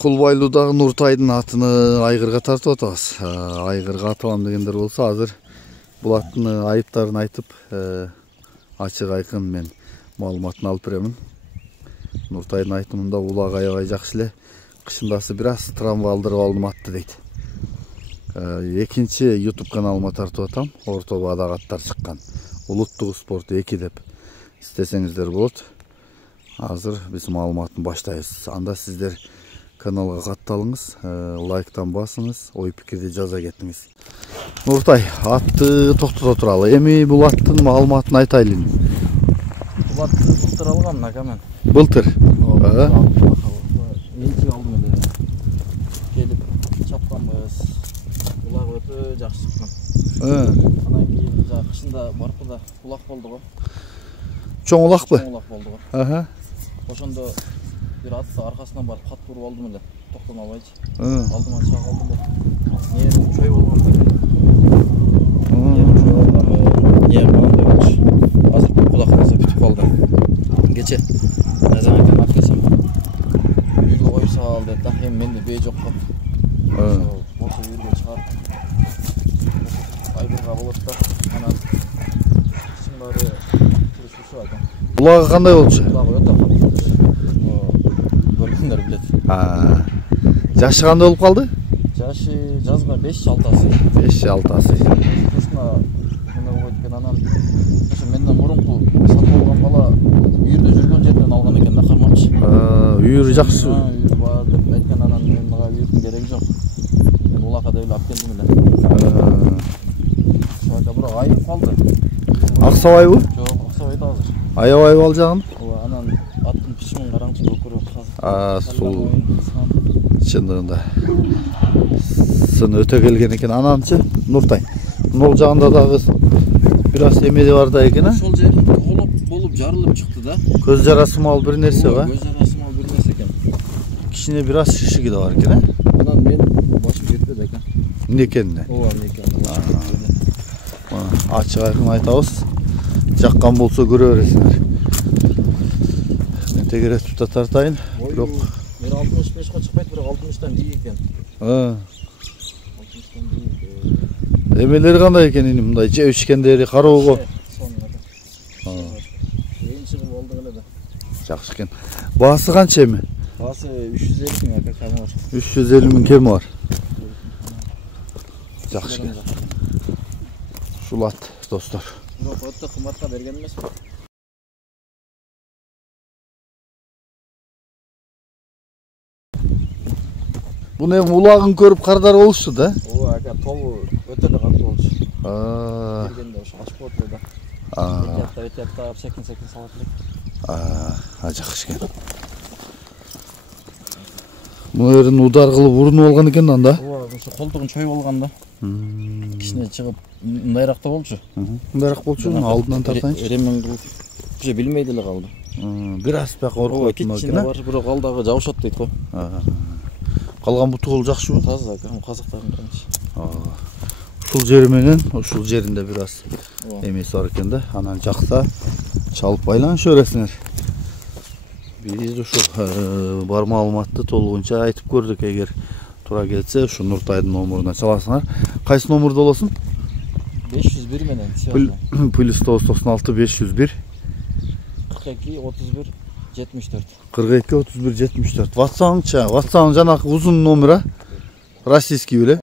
Кулбайлуудагы Нуртайдын атыны айгырга тартып атабыз. Айгырга атабам дегендер болсо, азыр бул аттын айыптарын айтып, ачык айкын мен маалыматын алып беремин. Нуртайдын айтымында улак аябай жакшы эле, кышындасы бир аз травма алдырып алдым атты дейт. Экинчи YouTube каналыма тартып атам. Орто Баадагы аттар чыккан. Улуттук спорт 2 деп истесеңиздер болот. Азыр биз маалыматын баштайбыз. Анда сиздер каналга катталыңыз, лайктан басыңыз, ой пикирди жаза кетиңиз. Нуртай, атты токтото туралы. Эми бул аттын маалыматын айтайлы. Бул атты былтыр алгам ака мен. Былтыр? Менчик алдым эле. Келип чапканбыз. Улак өтө жакшы чыккан. Анан кийин кышында баркыда улак болду го. Чоң улакпы? Чоң улак болду го. Ошондо bir atsa arkasından barıp kat vurup aldım öyle. Toktona almayıcı. Aldım aşağı aldım da. Yerim köy olmadı. Yerim köy olmadı. Yerim bana da olmuş. Azır bir kulaklarınıza bütüp kaldı. Geçe. Ne zaman ben arkadaşım. Yürü koysa aldı. Dahiyem ben de bey yok kaldı. Boşa yürüye çıkardım. Aygırga bulutta. Hemen. Şunları turuşuşu aldım. Ulağı kanday olmuş? Ulağı öte kaldı. Жашы кандай болуп калды? Жашы жазга 5-6асы. 5-6асы. Ушуна мына өткөн анан ошо менден мурунку сатып алган бала үйүрдө жүргөн жерден алган экен да карманчы. Үйүрү жакшы. Үйүрү бар деп айткан анан мен мага үйүрдүн кереги жок. Мен улакка деп алып келдим эле. Ошо бирок айып калды. Аксабайбы? Жок, Аксабайда азыр. Аябайбы ал жагын? Анан аттын пишимин караңчы көкүрө казып. Суу. Чындыгында сын өтө келген экен. Ананчы Нуртай. Мол жагында дагы бир аз эмеде бар да экен, а? Ошол жерин колоп болуп жарылып чыкты да. Көз жарасы мал бир нерсе ба? Көз жарасы мал бир нерсе экен. Кичине бир аз шишиги да бар экен, а? Анан мен башым жетпеди экен. Эмне экенине? Эмне экенине. Ачык айкын айтабыз. Жаккан болсо көрө бересиңер. Мен тегеретип да тартайын. Бирок 65 га чыкпайт, бирок 60тан жий экен. 60тан жий. Эмелери кандай экен эми мындай жеп ичкендери кароого? Эң чыгып болду эле да. Жакшы экен. Баасы канча эми? Баасы 350 миң ака кемі бар. 350 миң кеми бар. Жакшы экен. Ушул ат, достор. Бирок өтө кымбатка берген эмесмин. Буну эми улагын көрүп кардар болушту да? Ооба, ака толу өтө эле катуу болчу. Бергенде ошо ачып болду да. Өтө секин салат элек. Жакшы экен. Мынерин удар кылып урунуп алган экен анда. Ооба, ошо колтугун чоюп алган да. Кичине чыгып мындайракта болчу. Мындайрак болчу, алдынан тартайынчы. Эремен кылып уже билмей деле калды. Бир аз бак оркуп кеткен экен. Бар, бирок ал дагы жабышат дейт го. Калган буту кол жакшыбы? Таза, казактардын биrinchi. Ушул жери менен ушул жеринде бир аз эмеси бар экен да. Анан жакса чалып байланышып бересиңер. Биз ушул бар маалыматты толугунча айтып көрдүк. Эгер туура келсе, ушу Нуртайдын номуруна чаласыңар. Кайсы номурда болосун? 501 менен. +996 501 42 31 74. 42 31 74. WhatsApp жанагы узун номер, российский беле.